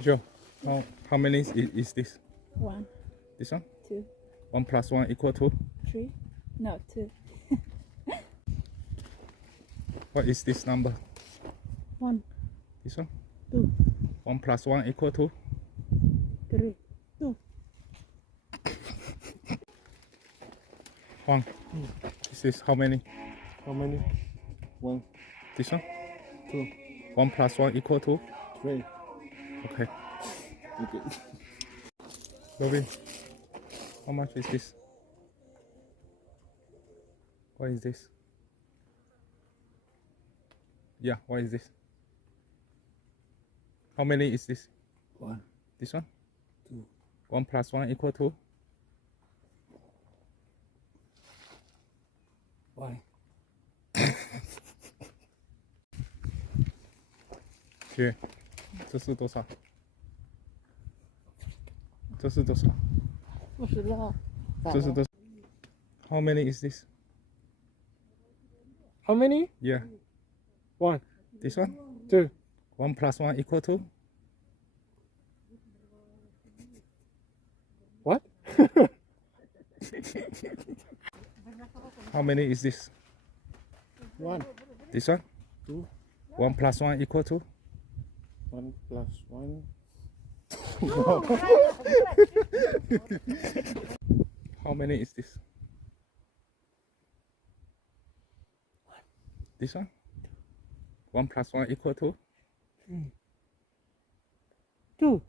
Joe, how many is this? 1, This one? 2, 1 plus 1 equal to? 3. No, 2. What is this number? 1, This one? 2, 1 plus 1 equal to? 3, 2. Huang, this is how many? How many? 1, This one? 2, 1 plus 1 equal to? 3. Okay. Okay. Robin, how much is this? What is this? Yeah, what is this? How many is this? 1, This one? 2. 1 plus 1 equal to? Why? 姐，这是多少？这是多少？不知道。这是多少 ？How many is this? How many? Yeah, 1, this one? 2. 1 plus 1 equal to? What? How many is this? 1, This one? 2. 1 plus 1 equal to? 1 plus 1. How many is this? This one? 1 plus 1 equal to? 2.